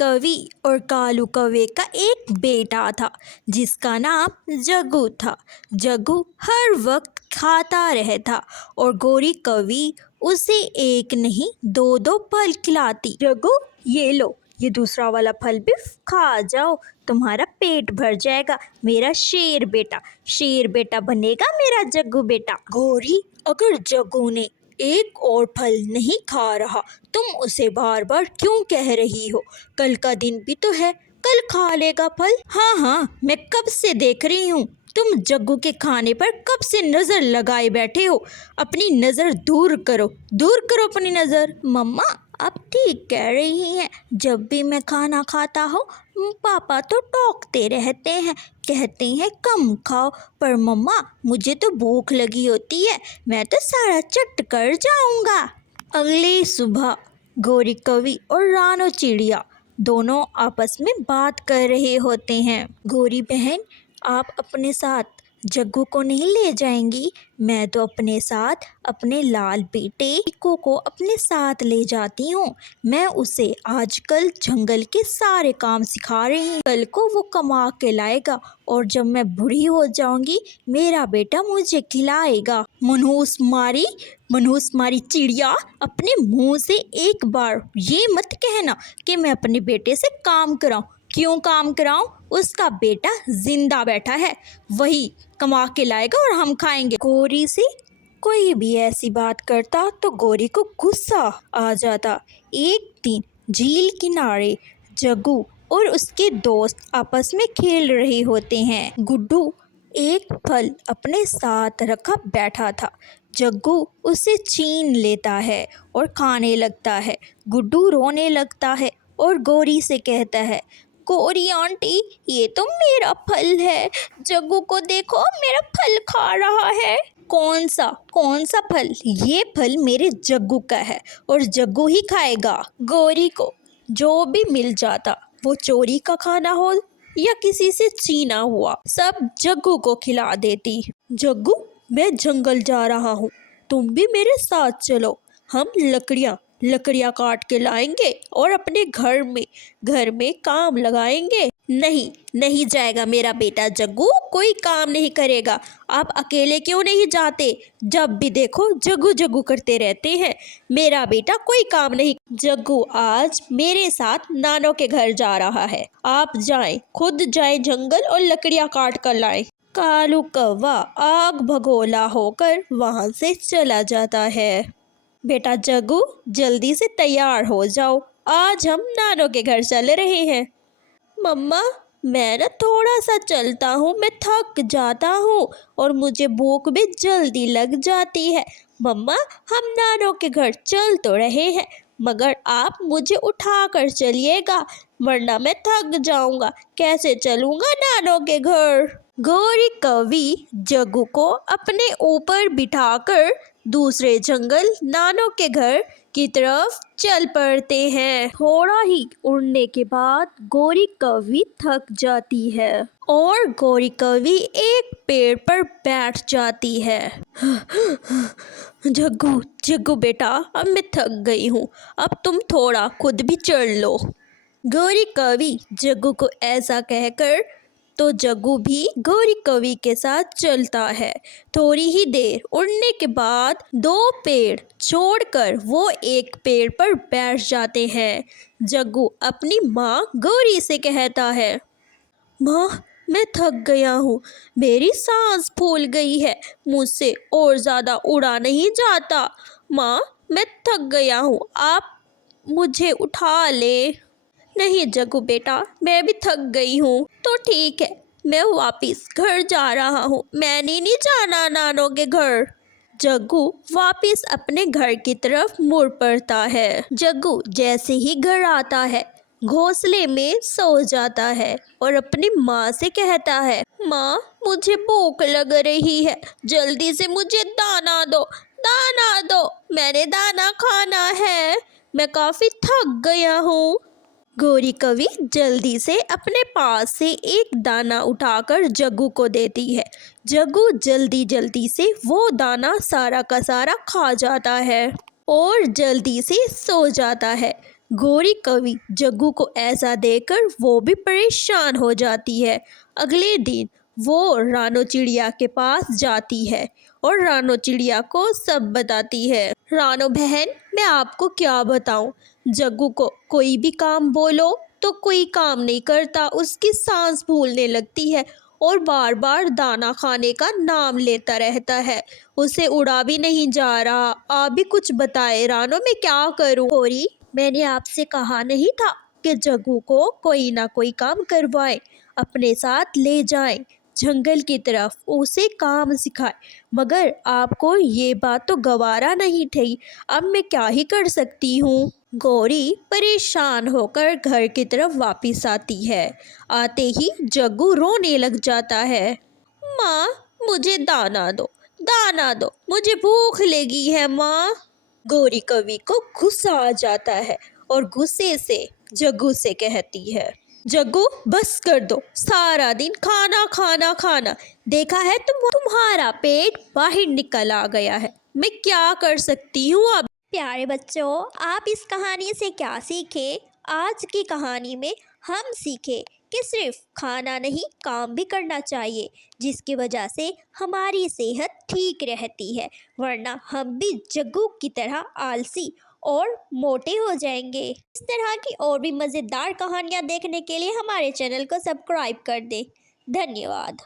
कवि और कालू कौवे का एक बेटा था जिसका नाम जग्गू था। जग्गू हर वक्त खाता रहता और गोरी कवि उसे एक नहीं दो दो फल खिलाती। जग्गू, ये लो, ये दूसरा वाला फल भी खा जाओ, तुम्हारा पेट भर जाएगा। मेरा शेर बेटा बनेगा मेरा जग्गू बेटा। गोरी, अगर जग्गू ने एक और फल नहीं खा रहा, तुम उसे बार बार क्यों कह रही हो? कल का दिन भी तो है, कल खा लेगा फल। हाँ, मैं कब से देख रही हूँ, तुम जग्गू के खाने पर कब से नजर लगाए बैठे हो। अपनी नजर दूर करो अपनी नजर। मम्मा, आप ठीक कह रही हैं, जब भी मैं खाना खाता हूँ पापा तो टोकते रहते हैं, कहते हैं कम खाओ, पर मम्मा मुझे तो भूख लगी होती है, मैं तो सारा चट कर जाऊंगा। अगली सुबह गोरी कवि और रानो चिड़िया दोनों आपस में बात कर रहे होते हैं। गोरी बहन, आप अपने साथ जग्गू को नहीं ले जाएंगी? मैं तो अपने साथ अपने लाल बेटे टीकू को अपने साथ ले जाती हूँ। मैं उसे आजकल जंगल के सारे काम सिखा रही हूँ, कल को वो कमा के लाएगा और जब मैं बूढ़ी हो जाऊंगी मेरा बेटा मुझे खिलाएगा। मनहूस मारी चिड़िया, अपने मुंह से एक बार ये मत कहना कि मैं अपने बेटे से काम कराऊं। क्यों काम कराऊं? उसका बेटा जिंदा बैठा है, वही कमा के लाएगा और हम खाएंगे। गोरी से कोई भी ऐसी बात करता तो गोरी को गुस्सा आ जाता। एक दिन झील किनारे जग्गू और उसके दोस्त आपस में खेल रहे होते हैं। गुड्डू एक फल अपने साथ रखा बैठा था। जग्गू उसे छीन लेता है और खाने लगता है। गुड्डू रोने लगता है और गोरी से कहता है, गोरी आंटी, ये तो मेरा फल है, जग्गू को देखो मेरा फल खा रहा है। कौन सा फल? ये फल मेरे जग्गू का है और जग्गू ही खाएगा। गोरी को जो भी मिल जाता, वो चोरी का खाना हो या किसी से छीना हुआ, सब जग्गू को खिला देती। जग्गू, मैं जंगल जा रहा हूँ, तुम भी मेरे साथ चलो, हम लकड़ियाँ काट के लाएंगे और अपने घर में काम लगाएंगे। नहीं जाएगा मेरा बेटा जग्गू, कोई काम नहीं करेगा। आप अकेले क्यों नहीं जाते? जब भी देखो जग्गू करते रहते हैं। मेरा बेटा कोई काम नहीं। जग्गू आज मेरे साथ नानो के घर जा रहा है, आप खुद जाएं जंगल और लकड़ियाँ काट कर लाएं। कालू कौवा आग भगोला होकर वहां से चला जाता है। बेटा जग्गू, जल्दी से तैयार हो जाओ, आज हम नानो के घर चल रहे हैं। मम्मा, मैं ना थोड़ा सा चलता हूँ, मैं थक जाता हूँ और मुझे भूख भी जल्दी लग जाती है। मम्मा, हम नानो के घर चल तो रहे हैं, मगर आप मुझे उठा कर चलिएगा, वरना मैं थक जाऊंगा। कैसे चलूंगा नानो के घर? गोरी कवि जग्गू को अपने ऊपर बिठाकर दूसरे जंगल नानो के घर की तरफ चल पड़ते हैं। थोड़ा ही उड़ने के बाद गोरी कवि थक जाती है और गोरी कवि एक पेड़ पर बैठ जाती है। जग्गू बेटा, अब मैं थक गई हूँ, अब तुम थोड़ा खुद भी चढ़ लो। गोरी कवि जग्गू को ऐसा कहकर तो जग्गू भी गोरी कवि के साथ चलता है। थोड़ी ही देर उड़ने के बाद दो पेड़ छोड़कर वो एक पेड़ पर बैठ जाते हैं। जग्गू अपनी माँ गोरी से कहता है, माँ, मैं थक गया हूँ, मेरी सांस फूल गई है, मुझसे और ज़्यादा उड़ा नहीं जाता। माँ, मैं थक गया हूँ, आप मुझे उठा ले। नहीं जग्गू बेटा, मैं भी थक गई हूँ। तो ठीक है, मैं वापिस घर जा रहा हूँ, मैंने नहीं जाना नानो के घर। जग्गू वापिस अपने घर की तरफ मुड़ पड़ता है। जग्गू जैसे ही घर आता है, घोंसले में सो जाता है और अपनी माँ से कहता है, माँ, मुझे भूख लग रही है, जल्दी से मुझे दाना दो, मैंने दाना खाना है, मैं काफ़ी थक गया हूँ। गोरी कवि जल्दी से अपने पास से एक दाना उठाकर जग्गू को देती है। जग्गू जल्दी से वो दाना सारा का सारा खा जाता है और जल्दी से सो जाता है। गौरी कवि जग्गू को ऐसा देखकर वो भी परेशान हो जाती है। अगले दिन वो रानो चिड़िया के पास जाती है और रानो चिड़िया को सब बताती है। रानो बहन, मैं आपको क्या बताऊं, जग्गू को कोई भी काम बोलो तो कोई काम नहीं करता, उसकी सांस फूलने लगती है और बार बार दाना खाने का नाम लेता रहता है। उसे उड़ा भी नहीं जा रहा। आप भी कुछ बताए रानो, मैं क्या करूं? गौरी, मैंने आपसे कहा नहीं था कि जग्गू को कोई ना कोई काम करवाएं, अपने साथ ले जाएं जंगल की तरफ, उसे काम सिखाए, मगर आपको ये बात तो गवारा नहीं थी। अब मैं क्या ही कर सकती हूँ? गौरी परेशान होकर घर की तरफ वापस आती है। आते ही जग्गू रोने लग जाता है। माँ, मुझे दाना दो, दाना दो, मुझे भूख लगी है माँ। गौरी कवि को गुस्सा आ जाता है और गुस्से से जग्गू से कहती है, जग्गू बस कर दो, सारा दिन खाना खाना खाना, देखा है तुम्हारा पेट बाहर निकल आ गया है, मैं क्या कर सकती हूँ अब? प्यारे बच्चों, आप इस कहानी से क्या सीखे? आज की कहानी में हम सीखे कि सिर्फ खाना नहीं, काम भी करना चाहिए, जिसकी वजह से हमारी सेहत ठीक रहती है, वरना हम भी जग्गू की तरह आलसी और मोटे हो जाएंगे। इस तरह की और भी मज़ेदार कहानियाँ देखने के लिए हमारे चैनल को सब्सक्राइब कर दें। धन्यवाद।